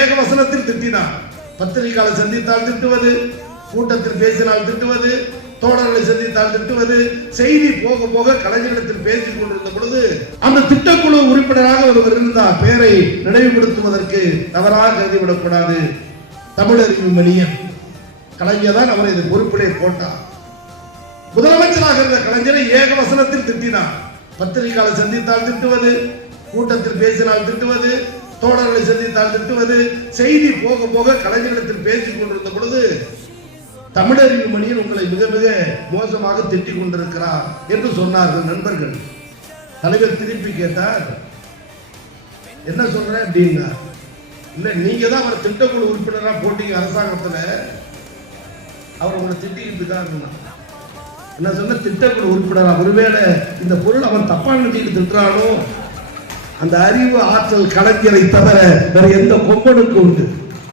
ஏக வசனத்தில் திட்டினார். பத்திரிகையாளர் சந்தித்தால் திட்டுவது, கூட்டத்தில் பேசினால் திட்டுவது, தோழர்களை சந்தித்தால் திட்டுவது, செய்தி போக போக கலைஞரிடத்தில் பேசிக் கொண்டிருந்த பொழுது அந்த திட்டக்குழு உறுப்பினராக ஒருவர் இருந்தார். பெயரை நினைவுபடுத்துவதற்கு தவறாக கருதிவிடக்கூடாது. தமிழறிவு மணியன் கலைஞர் தான் அவரை இந்த பொறுப்பிலே போட்டார். முதலமைச்சராக இருந்த கலைஞரை ஏக வசனத்தில் திட்டினார். பத்திரிகையாளர் சந்தித்தால் திட்டுவது, கூட்டத்தில் பேசினால் திட்டுவது, தோழர்களை சந்தித்தால் திட்டுவது, செய்தி போக போக கலைஞரிடத்தில் பேசிக் கொண்டிருந்த பொழுது தமிழறிவு மணியன் உங்களை மிக மிக மோசமாக திட்டிக் கொண்டிருக்கிறார் என்று சொன்னார்கள் நண்பர்கள். தலைவர் திருப்பி கேட்டார், என்ன சொல்றேன் அப்படின்னா, இல்ல நீங்க தான் அவர் திட்டக்குழு உறுப்பினராக போட்டீங்க அரசாங்கத்துல, அவர் உங்களை திட்டிக்கிட்டு தான். என்ன சொன்ன, திட்டக்குழு உறுப்பினரா? ஒருவேளை இந்த பொருள் அவன் தப்பா நினைச்சிட்டு திட்டுறானோ? அந்த அறிவு ஆற்றல் கலைஞரை தவிர வேற எந்த கொம்பனுக்கு உண்டு?